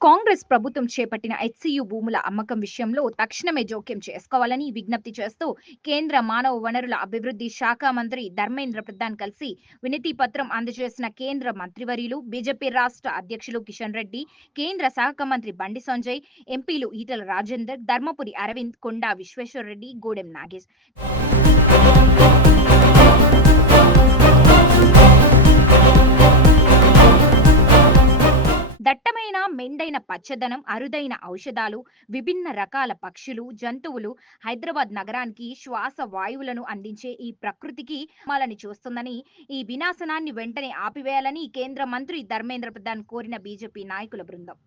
కాంగ్రెస్ ప్రభుత్వం చేపట్టిన హెచ్సియు భూముల అమ్మకం విషయంలో తక్షణమే జోక్యం చేసుకోవాలని విజ్ఞప్తి చేస్తూ కేంద్ర మానవ వనరుల అభివృద్ధి శాఖ మంత్రి ధర్మేంద్ర ప్రధాన్ కలిసి వినతి పత్రం అందజేసిన కేంద్ర మంత్రివర్యులు బీజేపీ రాష్ట్ర అధ్యక్షులు కిషన్ రెడ్డి కేంద్ర శాఖ మంత్రి బండి సంజయ్ ఎంపీలు ఈటల రాజేందర్ ధర్మపురి అరవింద్ కొండా విశ్వేశ్వరరెడ్డి గూడెం నాగేశ్ మెండైన పచ్చదనం అరుదైన ఔషధాలు విభిన్న రకాల పక్షులు జంతువులు హైదరాబాద్ నగరానికి శ్వాస వాయువులను అందించే ఈ ప్రకృతికి మాలని చూస్తుందని ఈ వినాశనాన్ని వెంటనే ఆపివేయాలని కేంద్ర మంత్రి ధర్మేంద్ర ప్రధాన్ కోరిన బీజేపీ నాయకుల బృందం.